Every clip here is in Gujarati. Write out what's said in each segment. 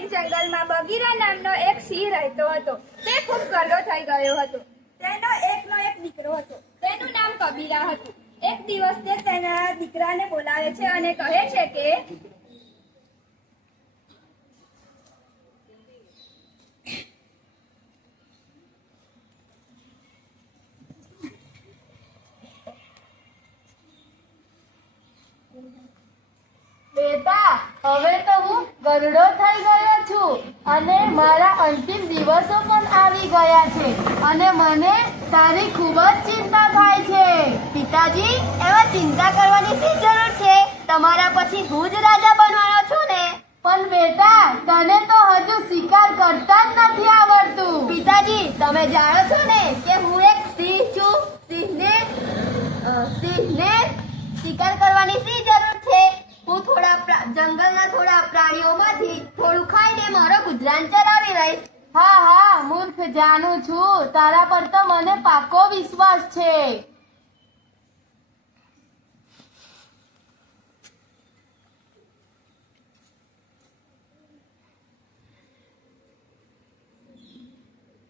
એક જંગલમાં બગીરા નામનો એક સિંહ રહેતો હતો. તે ખૂબ ગરડો થઈ ગયો હતો. તેનો એકનો એક દીકરો હતો. તેનું નામ કબીરા હતું. એક દિવસ તે તેના દીકરાને બોલાવે છે અને કહે છે કે બેટા, હવે તો હું ગરડો થઈ ગયો છું અને મારા અંતિમ દિવસો પણ આવી ગયા છે અને મને તારી ખૂબ જ ચિંતા થાય છે. પિતાજી, એમાં ચિંતા કરવાની શી જરૂર છે? તમારા પછી હું જ રાજા બનવાનો છું ને. પણ બેટા, તને તો હજુ શિકાર કરતા જ નથી આવડતું. પિતાજી, તમે જાણો છો ને કે હું એક સિંહ છું. સિંહને શિકાર કરવાની શી જરૂર છે? હું જંગલના થોડા પ્રાણીઓમાંથી થોડું ખાઈને મારો ગુજરાન ચલાવી રહીશ. હા, મૂર્ખ જાણું છું. તારા પર તો મને પાકો વિશ્વાસ છે.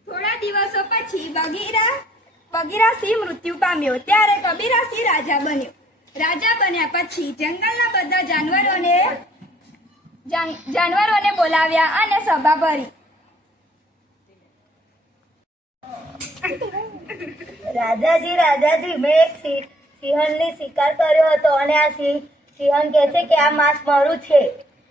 થોડા દિવસો પછી બગીરા સિંહ મૃત્યુ પામ્યો. ત્યારે કબીરા સિંહ રાજા બન્યો. રાજા બન્યા પછી જંગલના બધા જાનવરોને બોલાવ્યા અને સભા ભરી. રાજાજી, મેં એક સિંહણની શિકાર કર્યો હતો અને આ સિંહણ કહે છે કે આ માંસ મારું છે.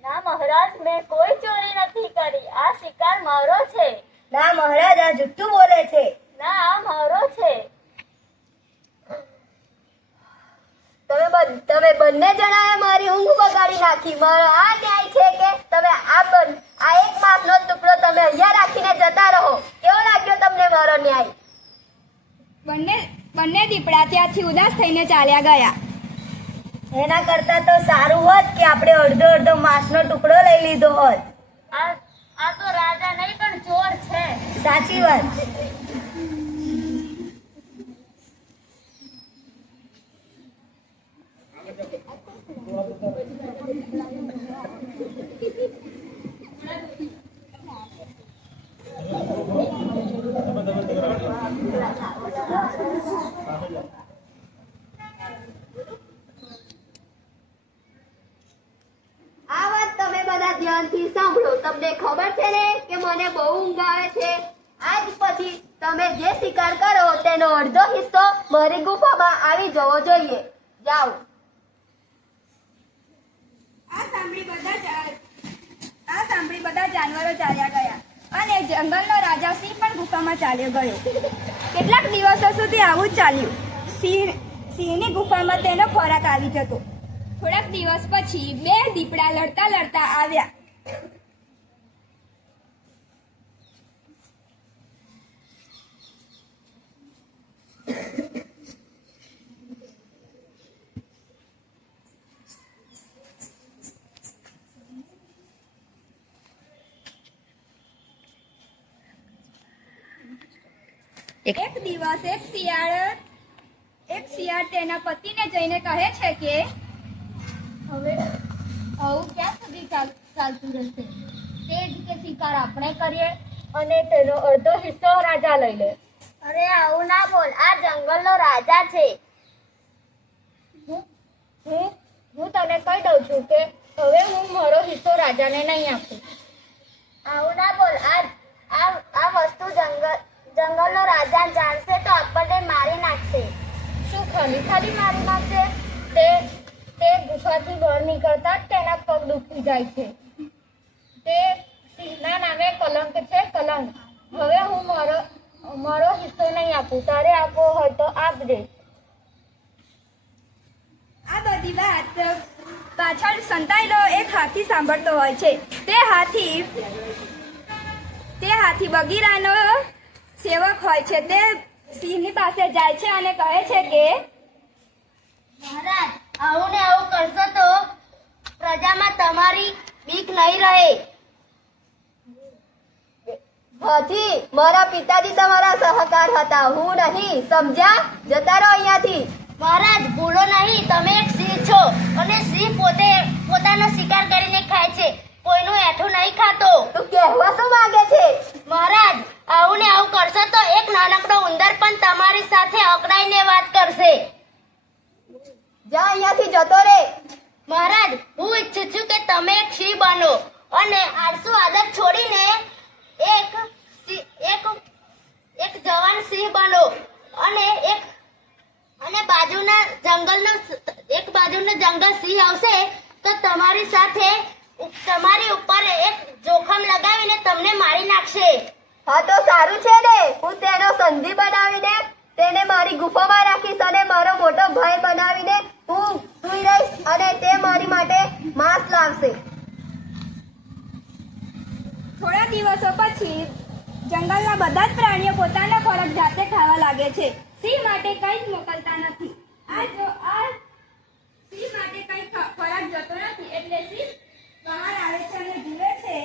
ના મહારાજ, મેં કોઈ ચોરી નથી કરી. આ શિકાર મારો છે. ના મહારાજ, આ જુઠ્ઠું બોલે છે. ના, આ મારો છે. તમે બંને જણાએ મારી ઊંઘ બગાડી નાખી. મારો આ ન્યાય છે કે તમે આ એક માંસનો ટુકડો તમે અહીંયા રાખીને જતા રહો. કેવો લાગ્યો તમને મારો ન્યાય? બંને દીપડા ત્યાંથી ઉદાસ થઈને ચાલ્યા ગયા. એના કરતા તો સારું હોત કે આપણે અડધો માંસનો ટુકડો લઈ લીધો હોત. આ તો રાજા નહીં પણ ચોર છે. સાચી વાત. આ વાત તમે બધા ધ્યાનથી સાંભળો. તમને ખબર છે ને કે મને બહુ ઊંઘ આવે છે. આજ પછી તમે જે શિકાર કરો તેનો અડધો હિસ્સો મારી ગુફામાં આવી જવો જોઈએ. જાઓ. આ સાંભળી બધા જાનવરો ચાલ્યા ગયા અને જંગલનો રાજા સિંહ પણ ગુફામાં ચાલ્યો ગયો. કેટલાક દિવસો સુધી આવું જ ચાલ્યું. સિંહની ગુફામાં તેનો ખોરાક આવી જતો. થોડાક દિવસ પછી બે દીપડા લડતા આવ્યા. એક દિવસ એક શિયાળ તેના પતિને જઈને કહે છે કે હવે આવું ક્યાં સુધી ચાલતું રહેશે? તે જ કે શિકાર આપણે કરીએ અને તેનો અડધો હિસ્સો રાજા લઈ લે. અરે આવું ના બોલ. આ જંગલનો રાજા છે. હું તને કહી દઉં છું કે હવે હું મારો હિસ્સો રાજાને નહીં આપું. આવું ના બોલ. આ વસ્તુ જંગલનો રાજા જાણશે તો આપણને મારી નાખશે. શું ખાલી મારી નાખશે? તે ગુફાથી બહાર નીકળતા જ તેના પગ દુખી જાય છે. તે સિંહના નામે કલંક છે, કલંક. હવે હું મારો હિસ્સો નહીં આપું. તારે આપવો હોય તો આપજે. આ બધી વાત પાછળ સંતાયેલો એક હાથી સાંભળતો હોય છે. તે હાથી બગીરાનો સેવક હોય છે. તે સિંહની પાસે જાય છે અને કહે છે કે મહારાજ, આવું ને આવું કરશો તો પ્રજામાં તમારી બીક નહીં રહે. હાથી, મારા પિતાજી તમારા સહકાર હતા, હું નહીં. સમજ્યા? જતા રહો અહીંયાથી. મહારાજ, ભૂલો નહીં. તમે એક સિંહ છો અને સિંહ પોતાનો શિકાર કરીને ખાય છે. કોઈનું એઠું નહીં ખાતો. તું કહેવા શું માંગે છે? મહારાજ, આવું ને આવું કરશો તો એક નાનકડો ઉંદર પણ તમારી સાથે અકળાઈને વાત કરશે. જા અહીંયાથી જતો રે. મહારાજ, હું ઈચ્છું છું કે તમે એક સિંહ બનો અને આળસુ આદત છોડીને એક જવાન સિંહ બનો અને બાજુના જંગલ સિંહ આવશે તો તમારી સાથે તમારી ઉપર એક જોખમ લગાવીને તમને મારી નાખશે. હા તો સારું છે ને, હું તેનો સંધિ બનાવીને તેને મારી ગુફામાં રાખીશ અને મારો મોટો ભાઈ બનાવીને હું સૂઈ રહીશ અને તે મારી માટે માંસ લાવશે. થોડા દિવસો પછી જંગલના બધા જ પ્રાણીઓ પોતાનો ખોરાક જાતે ખાવા લાગે છે. સિંહ માટે કંઈ જ મોકલતા નથી. સિંહ માટે કંઈ ખોરાક જતો નથી એટલે સિંહ બહાર આવે છે અને જુએ છે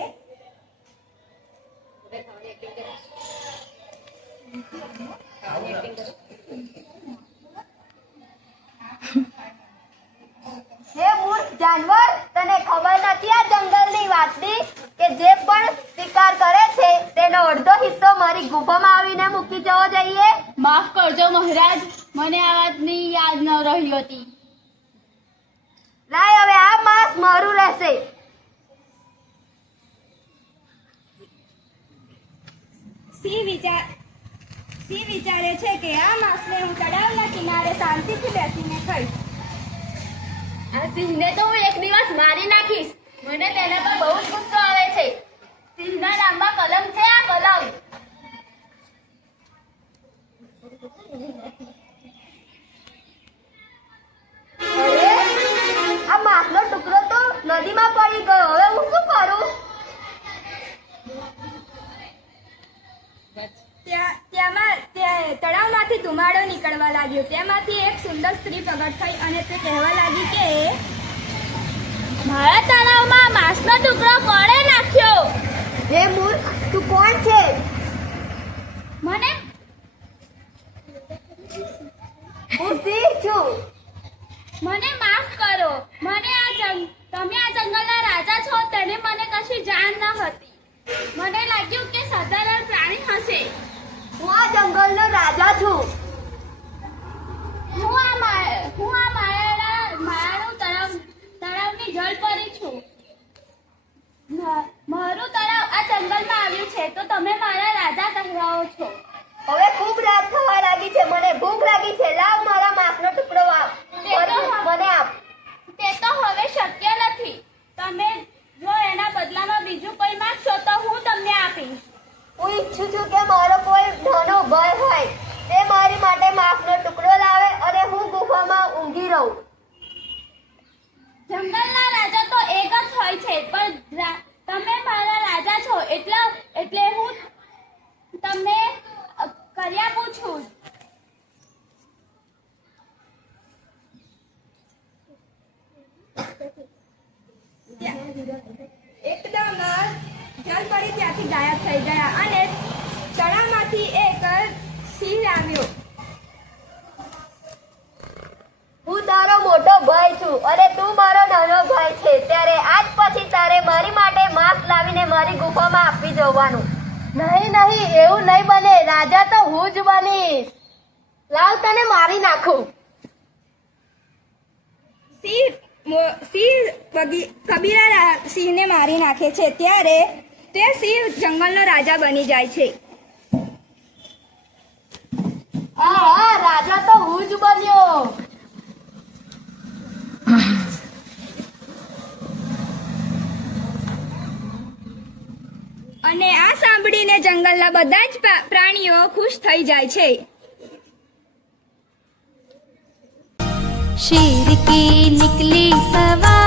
હે મૂર્ખ જાનવર, તને ખબર નથી આ જંગલની વાતની કે જે પણ શિકાર કરે છે તેનો અડધો હિસ્સો મારી ગુફામાં આવીને મૂકી જવો જોઈએ? માફ કરજો મહારાજ, મને આ વાતની યાદ ન રહી હતી. લાય, હવે આ માંસ મારું રહેશે. સિંહ વિચારે છે કે આ માંસને હું તળાવના કિનારે શાંતિથી બેસીને ખાઈશ. આ સિંહને તો હું એક દિવસ મારી નાખીશ. મને તેના પર બહુ જ ગુસ્સો આવે છે. સિંહના નામમાં કલમ છે, આ કલમ. અરે, આ માંસનો ટુકડો તો નદીમાં પડી ગયો. હવે હું શું કરું? તળાવમાંથી ધુમાડો નીકળવા લાગ્યો. તેમાંથી એક સુંદર સ્ત્રી પ્રગટ થઈ અને તે કહેવા લાગી કે મારા તળાવમાં માંસનો ટુકડો કોણે નાખ્યો? હે મૂર્ખ, તું કોણ છે? મને હું સિંહ છું. મને માફ કરો. તમે આ જંગલના રાજા છો, તેને મને કશી જાણ ન હતી. મને લાગ્યું કે સાધારણ પ્રાણી હશે. હું આ જંગલનો રાજા છું. હું આ માયાનું તળાવની જળપરી છું. મારું તળાવ આ જંગલમાં આવ્યું છે તો તમે મારા રાજા કહેવાઓ છો. હવે ખૂબ રાત થવા લાગી છે, મને ભૂખ લાગી છે. લાવ મારા માંસનો ટુકડો આપ. મને આપ. તે તો હવે શક્ય નથી. તમે જો એના બદલામાં બીજું કોઈ માંગશો તો હું તમને આપીશ. હું ઈચ્છું છું કે મારો કોઈ નાનો ભાઈ હોય તે મારી માટે માંસનો ટુકડો લાવે અને હું ગુફામાં ઊંઘી રહું. જંગલના રાજા તો એક જ હોય છે, પણ તમે મારા રાજા છો એટલે હું તમને કરી આપું છું. એકદમ જલપરી ત્યાંથી ગાયબ થઈ ગયા અને તળાવમાંથી એક સિંહ આવ્યો. હું તારો મોટો ભાઈ છું અને તું મારો નાનો ભાઈ છે, ત્યારે આજ પછી તારે મારી માટે માંસ લાવીને મારી ગુફામાં આપી જવાનું. નહીં, એવું નહીં બને. રાજા તો હું જ બનીશ. લાવ, તને મારી નાખું. કબીરા સિંહને મારી નાખે છે ત્યારે તે સિંહ જંગલનો રાજા બની જાય છે. હા, રાજા તો હું જ બન્યો. અને આ સાંભળીને જંગલના બધા જ પ્રાણીઓ ખુશ થઈ જાય છે. शेर की निकली सवारी।